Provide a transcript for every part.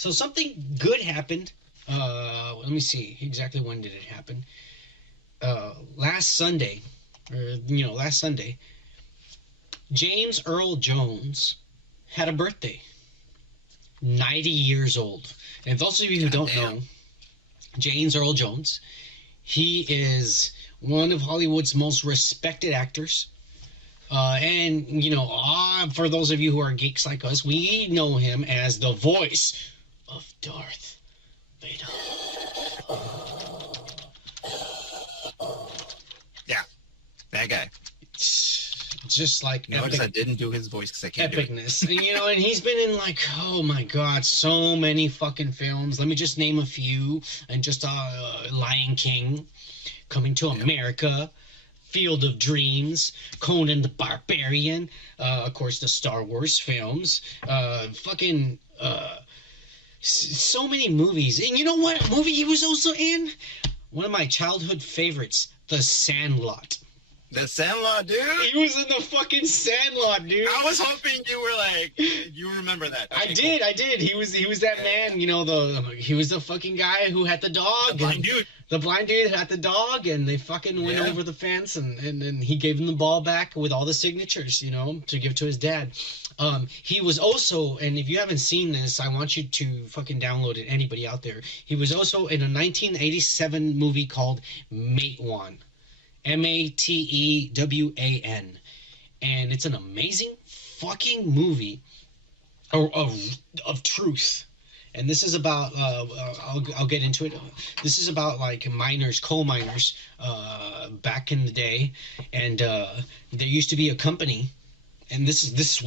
So something good happened. Let me see exactly when did it happen. Last Sunday, last Sunday, James Earl Jones had a birthday. 90 years old. And for those of you who don't know, James Earl Jones, he is one of Hollywood's most respected actors. For those of you who are geeks like us, we know him as the voice of Darth Vader. Yeah, that guy. Just like notice I didn't do his voice because I can't epicness. do it. And he's been in like, oh my god, so many fucking films. Let me just name a few. And just Lion King, Coming to America, Field of Dreams, Conan the Barbarian, of course the Star Wars films, so many movies. And you know what movie he was also in? One of my childhood favorites, The Sandlot. The Sandlot, dude? He was in the fucking Sandlot, dude. I was hoping you were like, you remember that. Okay, I did. He was that man, he was the fucking guy who had the dog. The blind dude. The blind dude had the dog, and they fucking went over the fence, and he gave him the ball back with all the signatures, to give to his dad. He was also, and if you haven't seen this, I want you to fucking download it, anybody out there. He was also in a 1987 movie called Matewan. Matewan. And it's an amazing fucking movie of truth. And this is about, I'll get into it. This is about like coal miners, back in the day. And there used to be a company. And this is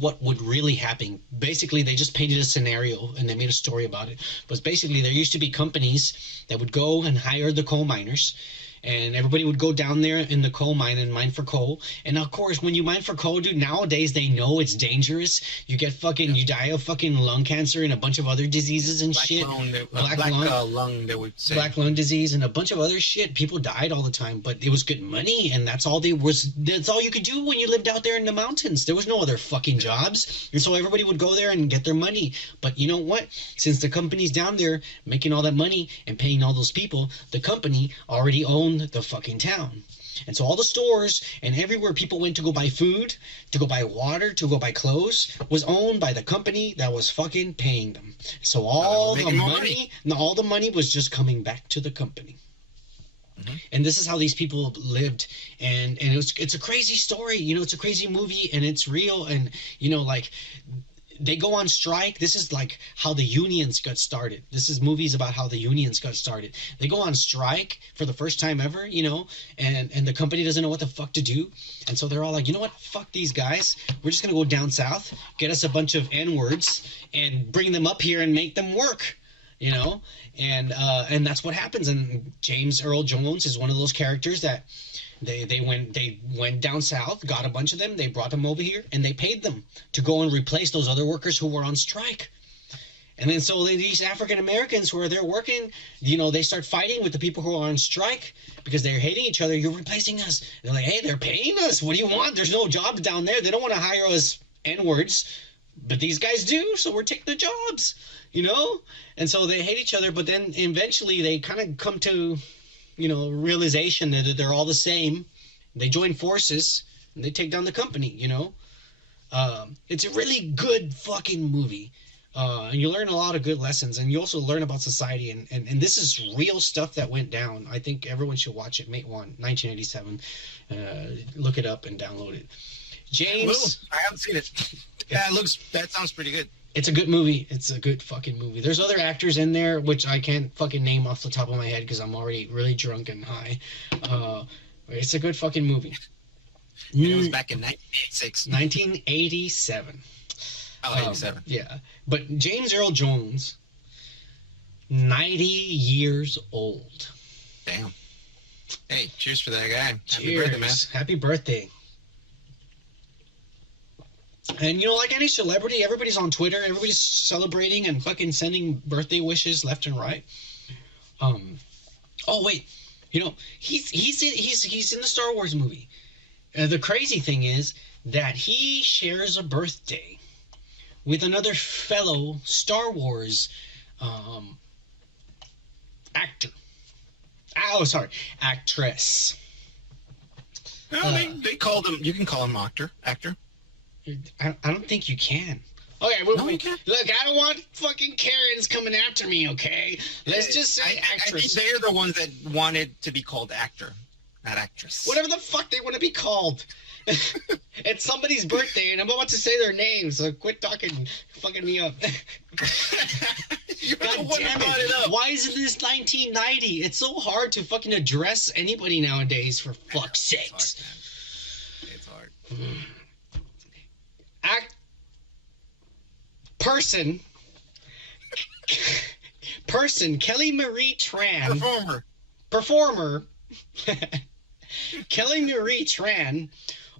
what would really happen. Basically, they just painted a scenario and they made a story about it. But basically, there used to be companies that would go and hire the coal miners. And everybody would go down there in the coal mine and mine for coal. And of course, when you mine for coal, dude, nowadays they know it's dangerous. You get you die of fucking lung cancer and a bunch of other diseases and shit. Black lung, they would say. Black lung disease and a bunch of other shit. People died all the time, but it was good money, and that's all you could do when you lived out there in the mountains. There was no other fucking jobs. And so everybody would go there and get their money. But you know what? Since the company's down there making all that money and paying all those people, the company already owned the fucking town. And so all the stores and everywhere people went to go buy food, to go buy water, to go buy clothes, was owned by the company that was fucking paying them. So all the money was just coming back to the company. Mm-hmm. And this is how these people lived. And it's a crazy story. It's a crazy movie, and it's real. And they go on strike. This is like how the unions got started. This is movies about how the unions got started. They go on strike for the first time ever, and the company doesn't know what the fuck to do. And so they're all like, you know what? Fuck these guys. We're just going to go down south, get us a bunch of N-words, and bring them up here and make them work, And that's what happens. And James Earl Jones is one of those characters that They went down south, got a bunch of them, they brought them over here, and they paid them to go and replace those other workers who were on strike. And then so these African Americans who are there working, they start fighting with the people who are on strike because they're hating each other. You're replacing us. They're like, hey, they're paying us. What do you want? There's no jobs down there. They don't want to hire us N-words, but these guys do, so we're taking the jobs, And so they hate each other, but then eventually they kind of come to realization that they're all the same. They join forces and they take down the company, It's a really good fucking movie. And you learn a lot of good lessons, and you also learn about society, and this is real stuff that went down. I think everyone should watch it. Matewan, 1987. Look it up and download it. James, I haven't seen it. That sounds pretty good. It's a good movie. It's a good fucking movie. There's other actors in there, which I can't fucking name off the top of my head because I'm already really drunk and high. It's a good fucking movie. It was back in 1986. 1987. Oh, 87. Yeah. But James Earl Jones, 90 years old. Damn. Hey, cheers for that guy. Cheers. Happy birthday, man. Happy birthday. And, like any celebrity, everybody's on Twitter. Everybody's celebrating and fucking sending birthday wishes left and right. Oh, wait. He's in the Star Wars movie. The crazy thing is that he shares a birthday with another fellow Star Wars actor. Oh, sorry, actress. No, they called him. You can call him actor. I don't think you can. Okay, No, you can't. look, I don't want fucking Karens coming after me, okay? Let's just say actress. I think they're the ones that wanted to be called actor, not actress. Whatever the fuck they want to be called. It's somebody's birthday, and I'm about to say their names, so quit fucking me up. You're God the one damn who brought it up. Why isn't this 1990? It's so hard to fucking address anybody nowadays, for fuck's sakes. It's hard. Person, Kelly Marie Tran. Performer. Kelly Marie Tran,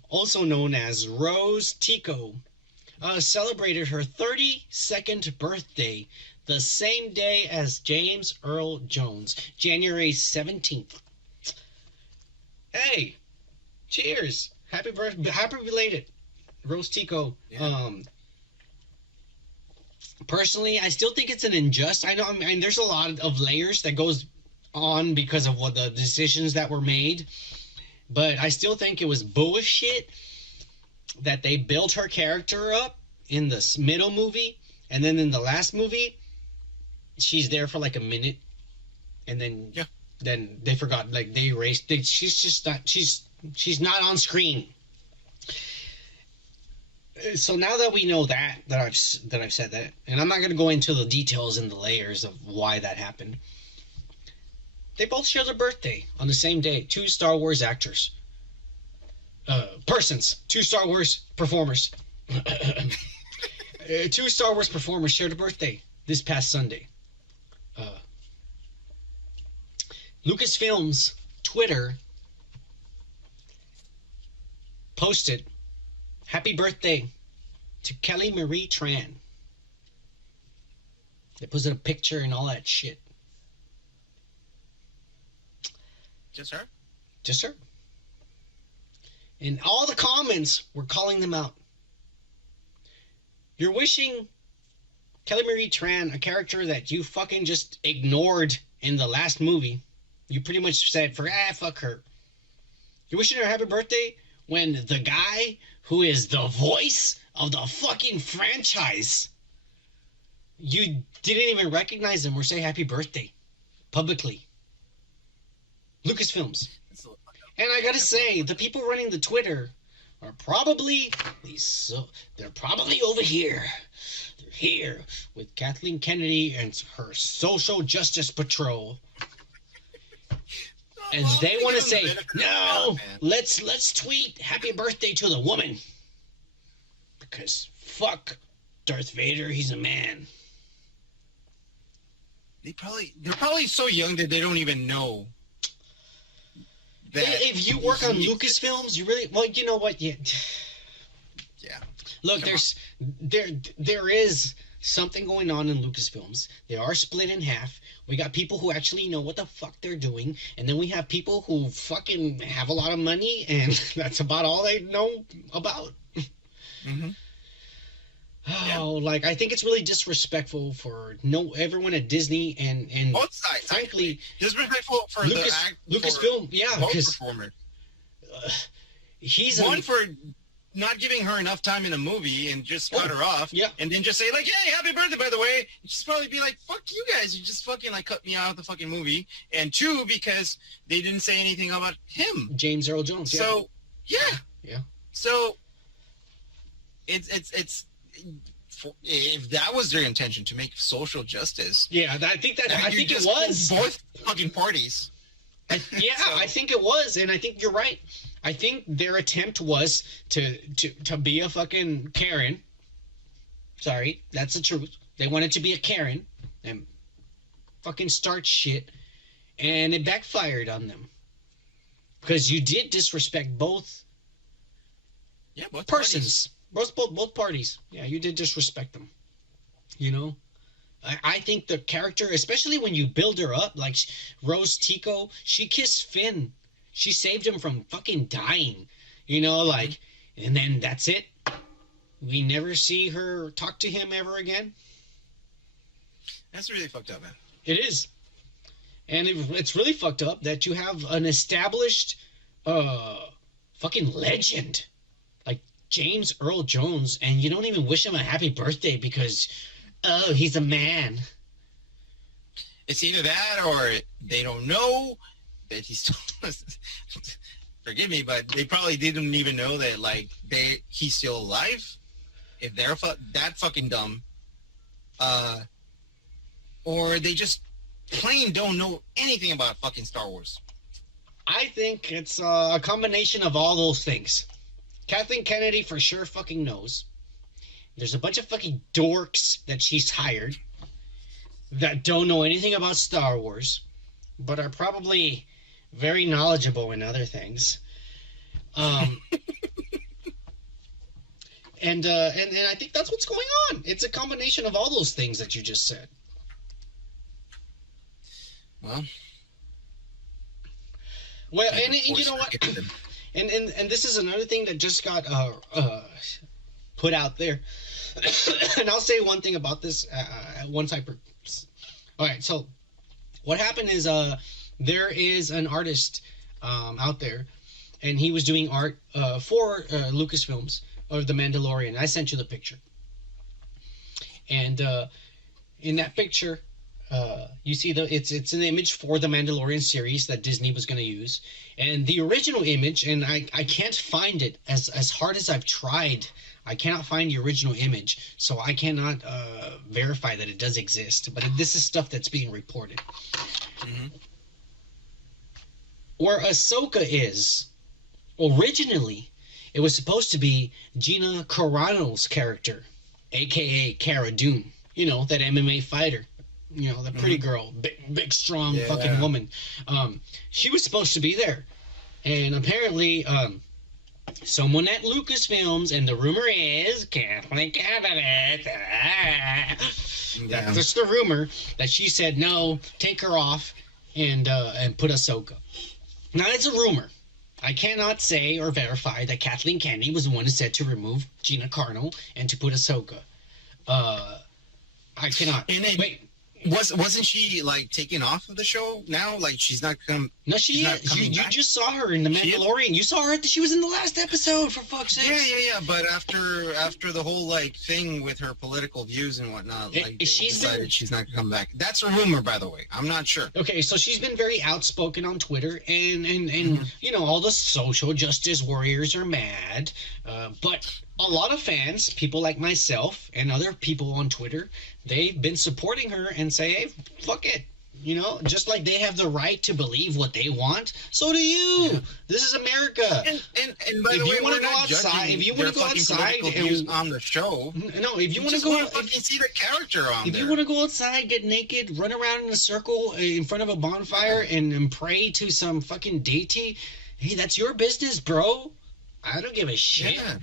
also known as Rose Tico, celebrated her 32nd birthday the same day as James Earl Jones, January 17th. Hey, cheers. Happy birthday. Happy belated, Rose Tico. Yeah. Personally, I still think it's an unjust. I know, I mean, there's a lot of layers that goes on because of what the decisions that were made, but I still think it was bullshit that they built her character up in the middle movie, and then in the last movie, she's there for like a minute, and then they forgot, like they erased. She's just not. She's not on screen. So now that we know that I've said that, and I'm not going to go into the details and the layers of why that happened. They both share their birthday on the same day. Two Star Wars actors. Two Star Wars performers. Two Star Wars performers shared a birthday this past Sunday. LucasFilms Twitter posted, "Happy birthday to Kelly Marie Tran." They posted a picture and all that shit. Just her? Just her. And all the comments were calling them out. You're wishing Kelly Marie Tran, a character that you fucking just ignored in the last movie. You pretty much said, fuck her. You're wishing her a happy birthday when the guy who is the voice of the fucking franchise, you didn't even recognize him or say happy birthday publicly. LucasFilms. And I gotta say, the people running the Twitter are probably they're probably over here. They're here with Kathleen Kennedy and her social justice patrol. And they want to say, no, let's tweet happy birthday to the woman. Because fuck Darth Vader, he's a man. They're probably so young that they don't even know. If you work on Lucasfilms, you really, well, you know what? Yeah. Look, there is something going on in Lucasfilms. They are split in half. We got people who actually know what the fuck they're doing, and then we have people who fucking have a lot of money, and that's about all they know about. Mm-hmm. Oh, like, I think it's really disrespectful for everyone at Disney and both sides. Frankly, disrespectful for Lucasfilm, yeah, because he's one for not giving her enough time in a movie and just cut her off, and then just say like, "Hey, happy birthday, by the way." You just probably be like, "Fuck you guys! You just fucking like cut me out of the fucking movie." And two, because they didn't say anything about him, James Earl Jones. So yeah. So it's if that was their intention to make social justice, I think it was both fucking parties. I think it was, and I think you're right. I think their attempt was to be a fucking Karen. Sorry, that's the truth. They wanted to be a Karen and fucking start shit, and it backfired on them because you did disrespect both persons. Both parties. Yeah, you did disrespect them. You know? I think the character, especially when you build her up, like Rose Tico, she kissed Finn. She saved him from fucking dying. You know, like, and then that's it. We never see her talk to him ever again. That's really fucked up, man. It is. And it's really fucked up that you have an established fucking legend like James Earl Jones, and you don't even wish him a happy birthday because, oh, he's a man. It's either that or they don't know that he's still... Forgive me, but they probably didn't even know that, like, he's still alive. If they're that fucking dumb. Or they just plain don't know anything about fucking Star Wars. I think it's a combination of all those things. Kathleen Kennedy for sure fucking knows. There's a bunch of fucking dorks that she's hired that don't know anything about Star Wars, but are probably very knowledgeable in other things. And I think that's what's going on. It's a combination of all those things that you just said. Well, and you know what? And this is another thing that just got put out there. And I'll say one thing about this once I... All right, so what happened is there is an artist out there, and he was doing art for LucasFilms of The Mandalorian. I sent you the picture. And in that picture, you see it's an image for the Mandalorian series that Disney was going to use. And the original image, and I can't find it as hard as I've tried. I cannot find the original image, so I cannot verify that it does exist. But this is stuff that's being reported. Mm-hmm. Where Ahsoka is, originally, it was supposed to be Gina Carano's character, a.k.a. Cara Dune. You know, that MMA fighter. You know, the pretty girl, big strong fucking woman. She was supposed to be there. And apparently... someone at LucasFilms, and the rumor is Kathleen Kennedy. That's just the rumor that she said no, take her off, and put Ahsoka. Now it's a rumor. I cannot say or verify that Kathleen Kennedy was the one who said to remove Gina Carano and to put Ahsoka. I cannot. Wait. Wasn't she like taken off of the show now? Like she's not come. No, she is. You just saw her in The Mandalorian. You saw her. She was in the last episode. For fuck's sake. Yeah. But after the whole like thing with her political views and whatnot, like she's not gonna come back. That's a rumor, by the way. I'm not sure. Okay, so she's been very outspoken on Twitter, and you know, all the social justice warriors are mad, but a lot of fans, people like myself and other people on Twitter, they've been supporting her and say, hey, fuck it. You know, just like they have the right to believe what they want, so do you. Yeah. This is America. And by the way, you want to go outside, if you want to go outside on the show, no, if you want to go, fucking see the character on. If you want to go outside, get naked, run around in a circle in front of a bonfire, and pray to some fucking deity, hey, that's your business, bro. I don't give a shit. Yeah.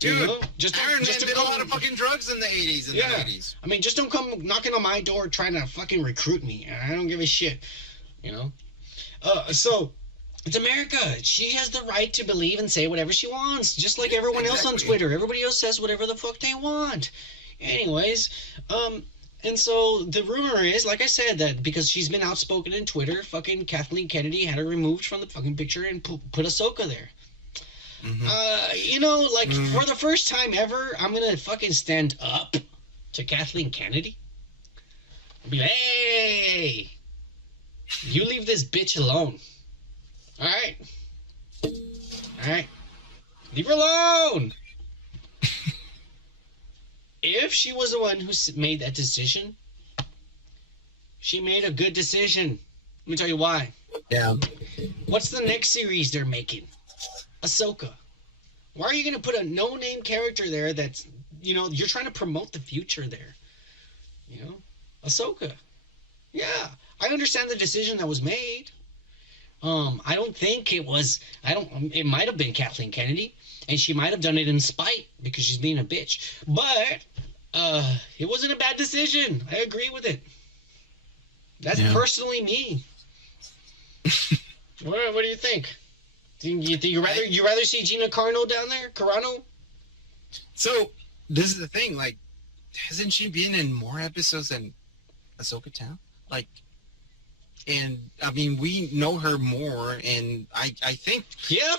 Dude, you know, just did a lot of fucking drugs in the 80s and the 90s. I mean, just don't come knocking on my door trying to fucking recruit me. I don't give a shit. You know? So, it's America. She has the right to believe and say whatever she wants, just like everyone else on Twitter. Everybody else says whatever the fuck they want. Anyways, and so the rumor is, like I said, that because she's been outspoken in Twitter, fucking Kathleen Kennedy had her removed from the fucking picture and put Ahsoka there. Mm-hmm. You know, like, for the first time ever, I'm gonna fucking stand up to Kathleen Kennedy. I'll be like, hey, you leave this bitch alone. Alright? Alright? Leave her alone! If she was the one who made that decision, she made a good decision. Let me tell you why. Yeah. What's the next series they're making? Ahsoka. Why are you going to put a no-name character there that's, you know, you're trying to promote the future there? You know? Ahsoka. Yeah. I understand the decision that was made. I don't think it was, it might have been Kathleen Kennedy, and she might have done it in spite because she's being a bitch. But, it wasn't a bad decision. I agree with it. That's personally me. What do you think? You rather see Gina Carano down there? Carano? So this is the thing. Like, hasn't she been in more episodes than Ahsoka Tano? Like, and I mean, we know her more, and I think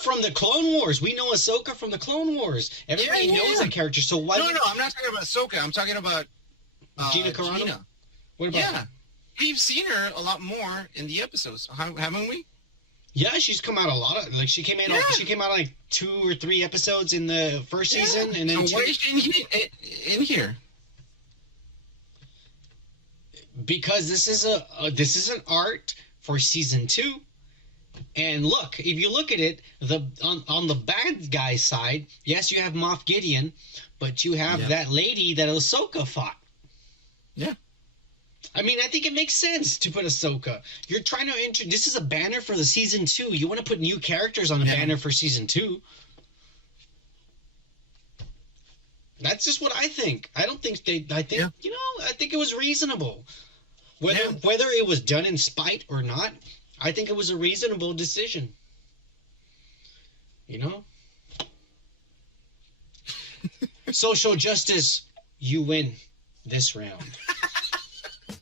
from the Clone Wars, we know Ahsoka from the Clone Wars. Everybody knows that character. So why? No, I'm not talking about Ahsoka. I'm talking about Gina Carano. Gina. What about? Yeah, we've seen her a lot more in the episodes, haven't we? Yeah, she's come out a lot of she came out. She came out like 2 or 3 episodes in the first season, and then so why is she in here? Because this is an art for season 2, and look, if you look at it, on the bad guy side, yes, you have Moff Gideon, but you have that lady that Ahsoka fought. Yeah. I mean, I think it makes sense to put Ahsoka. You're trying to this is a banner for the season 2. You want to put new characters on a banner for season 2. That's just what I think. I don't think I think I think it was reasonable. Whether it was done in spite or not, I think it was a reasonable decision. You know? Social justice, you win this round.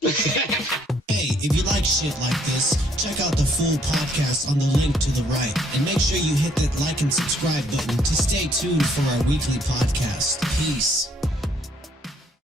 Hey, if you like shit like this, check out the full podcast on the link to the right. And make sure you hit that like and subscribe button to stay tuned for our weekly podcast. Peace.